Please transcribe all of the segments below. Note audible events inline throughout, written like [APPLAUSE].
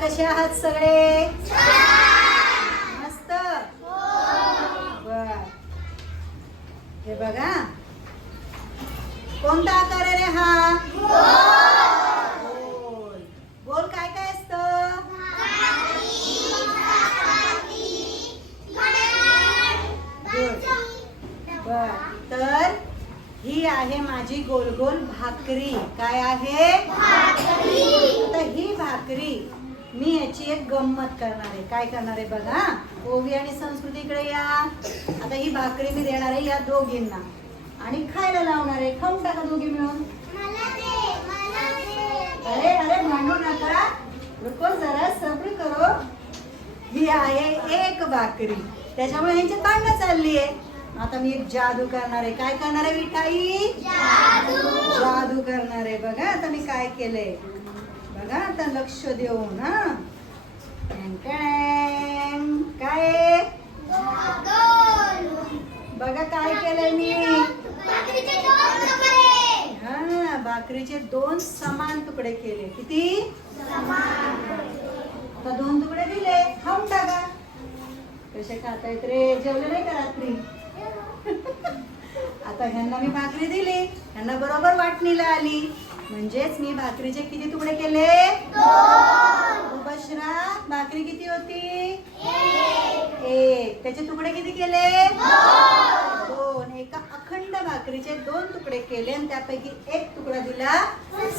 कसे आहात सगळे? मस्त. बर. हे बघा. कोणता आकार आहे रे हा? गोल. गोल काय काय असतं? बर. तर ही आहे माझी गोल गोल भाकरी. काय आहे? भाकरी मी याची एक गंमत करणार आहे. काय करणार आहे बघा ओवी आणि संस्कृती इकडे या. आता ही भाकरी मी देणार आहे या दोघींना. आणि खायला लावणार आहे. खाऊन टाका दोघी मिळून. अरे अरे भांडू नका. रुको जरा सब्र करो. ही आहे एक भाकरी. त्याच्यामुळे ह्यांची तांड चालली आहे. आता मी एक जादू करणार आहे. काय करणार आहे मिठाई? जादू करणार आहे. बघा आता मी काय केलंय. बघा आता लक्ष देऊन हा. टॅन टॅन. काय? बघा काय केलंय मी. हा भाकरीचे दोन समान तुकडे केले. किती? आता दोन तुकडे दिले. खाऊन टाका. कसे खाता येत रे? जेवले नाही का रात्री? [LAUGHS] आता ह्यांना मी भाकरी दिली. ह्यांना बरोबर वाटणीला आली. म्हणजेच मी भाकरीचे किती तुकडे केले? बशरा भाकरी किती होती? एक. त्याचे तुकडे किती केले? दोन. एका अखंड भाकरीचे दोन तुकडे केले आणि त्यापैकी एक तुकडा दिला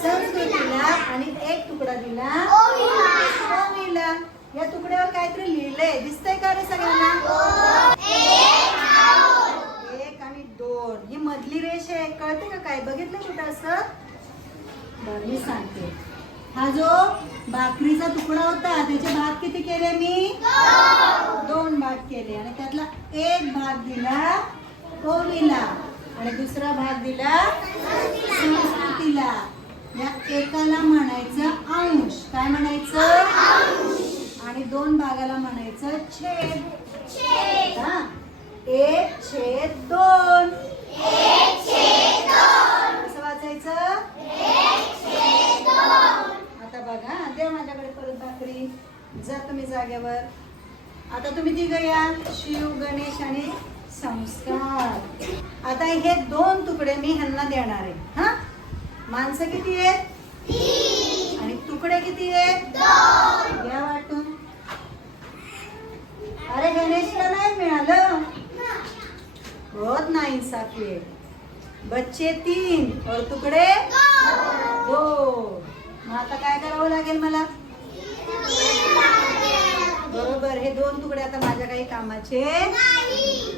संस्कृतीला. आणि एक तुकडा दिला ओवीला. या तुकड्यावर काहीतरी लिहिलंय. दिसतंय का रे सगळ्यांना एक आणि दोन ही मधली रेष आहे कळते का काय बघितलं कुठं असं मी सांगते. हा जो भाकरीचा तुकडा होता त्याचे भाग किती केले मी? दोन भाग केले. आणि त्यातला एक भाग दिला कोवीला आणि दुसरा भाग दिला संस्कृतीला या एकाला म्हणायचं अंश. काय म्हणायचं? आणि दोन भागाला म्हणायचं छेद. हा. एक छेद दोन कसं वाचायचं आता बघा. दे माझ्याकडे परत भाकरी. जा तुम्ही जागेवर. आता तुम्ही तिघ या. शिव गणेश आणि संस्कार. आता हे दोन तुकडे मी ह्यांना देणार आहे. हा? माणसं किती आहेत? आणि तुकडे किती आहेत? घ्या वाटून. अरे गणेशला नाही मिळालं. बहुत ना इंसाफी है बच्चे तीन. और तुकडे? दो मग आता काय करावं लागेल मला? बरोबर हे दोन तुकडे आता माझ्या काही कामाचे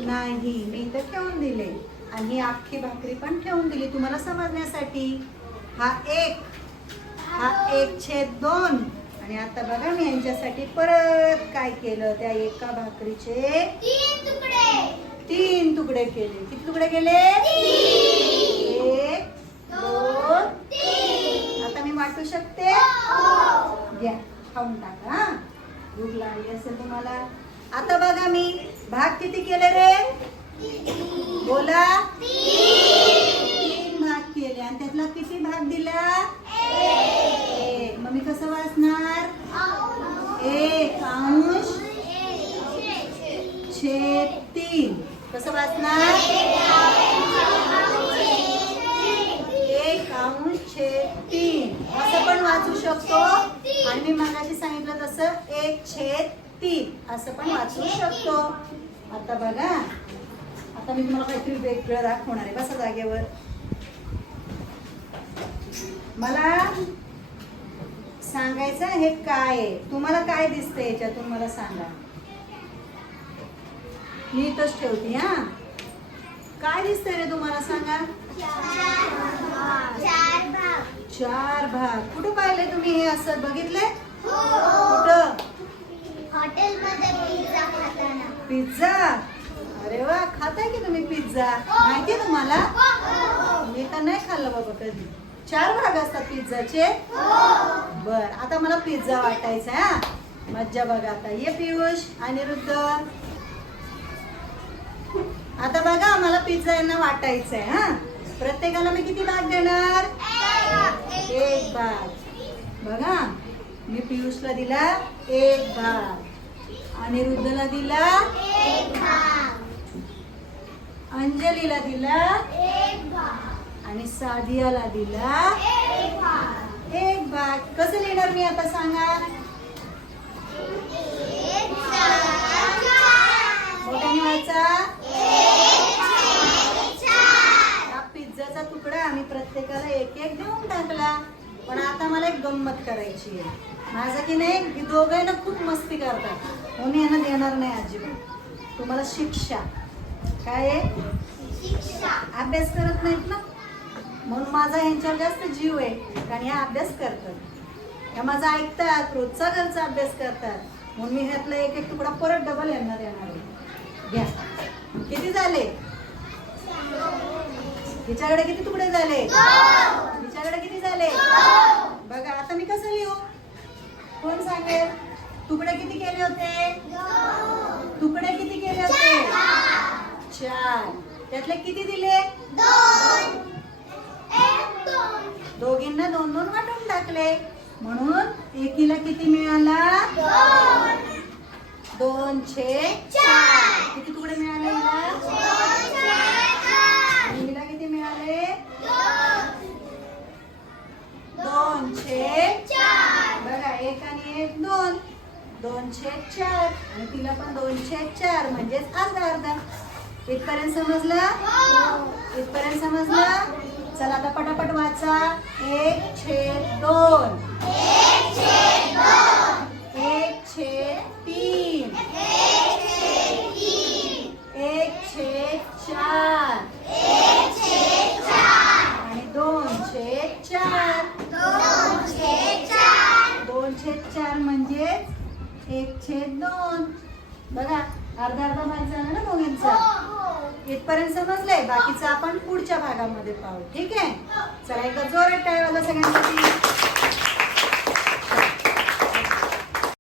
नाही. मी इथं ठेवून दिले. आणि ही अख्खी भाकरी पण ठेवून दिली तुम्हाला समजण्यासाठी. हा एक हा एक छेद दोन. आणि आता बघा मी यांच्यासाठी परत काय केलं त्या एका भाकरीचे तीन तुकडे. केले. किती तुकडे केले एक दोन आता मी वाटू शकते घ्या खाऊन टाका हा? भूक लागली असेल तुम्हाला. आता बघा मी भाग किती केले रे? बोला. तीन भाग केले आणि त्यातला किती भाग दिला? एक. मग मी कसं वाचणार? एक. अंश? छेद तीन. कसं वाचणार? एक अंश छेद तीन. असं पण वाचू शकतो. आणि मी मगाशी सांगितलं तसं एक छेद तीन असं पण वाचू शकतो. आता बघा. आता मी तुम्हाला काहीतरी वेगळं दाखवणार आहे. बसा जागेवर. मला सांगायचं हे काय आहे? तुम्हाला काय दिसतंय याच्यातून मला सांगा. मी इथंच ठेवते हा. काय दिसतंय रे तुम्हाला? सांगा. चार भाग. कुठं पाहिले तुम्ही हे असं बघितले कुठं? पिझ्झा अरे वा खाताय की तुम्ही पिझ्झा माहिती तुम्हाला? मी तर नाही खाल्लं बाबा कधी. चार भाग असतात पिझ्झाचे बर आता मला पिझ्झा वाटायचा आहे, हा. मज्जा बघा आता. ये पियुष अनिरुद्ध आता बघा मला पिझ्झा यांना वाटायचा आहे हा. प्रत्येकाला मी किती भाग देणार? एक भाग. बघा मी पियुषला दिला एक भाग. अनिरुद्धला दिला अंजलीला दिला आणि साधियाला दिला एक भाग. कसं लिहिणार मी आता सांगा मोठ्याने वाचा हा पिझ्झाचा तुकडा आम्ही प्रत्येकाला एक एक देऊन टाकला. पण आता मला एक गंमत करायची आहे. माझं की नाही दोघं ना खूप मस्ती करतात. म्हणून यांना देणार नाही अजिबात. तुम्हाला शिक्षा. काय आहे? अभ्यास करत नाहीत ना? म्हणून माझा यांच्यावर जास्त जीव आहे. कारण ह्या अभ्यास करतात. ह्या माझा ऐकतात रोजचा घरचा अभ्यास करतात. म्हणून मी ह्यातला एक एक तुकडा परत डबल यांना देणार आहे. घ्या. किती झाले? हिच्याकडे किती तुकडे झाले? हिच्याकडे किती झाले? बघा आता मी कसं लिहू? कोण सांगेल? तुकडे किती केले होते? तुकडे किती केले होते? चार. त्यातले किती दिले? दोघींना दोन दोन वाटून टाकले. म्हणून एकीला किती मिळाला? दोन. छे चार. किती तुकडे मिळाले पण दोनशे चार म्हणजेच अर्धा अर्धा. इथपर्यंत समजलं? इथपर्यंत समजलं? चला आता पटापट वाचा. एक छेद दोन. एक छेद तीन. एक छेद चार. आणि दोन छेद चार. दोन छेद चार म्हणजेच एक छेद दोन. बघा अर्धा अर्धा भाग झाला ना दोघींचा? इथपर्यंत समजलंय बाकीचं आपण पुढच्या भागामध्ये पाहू. ठीक आहे? चला एकदा जोरात टाळी वाजवा सगळ्यांसाठी.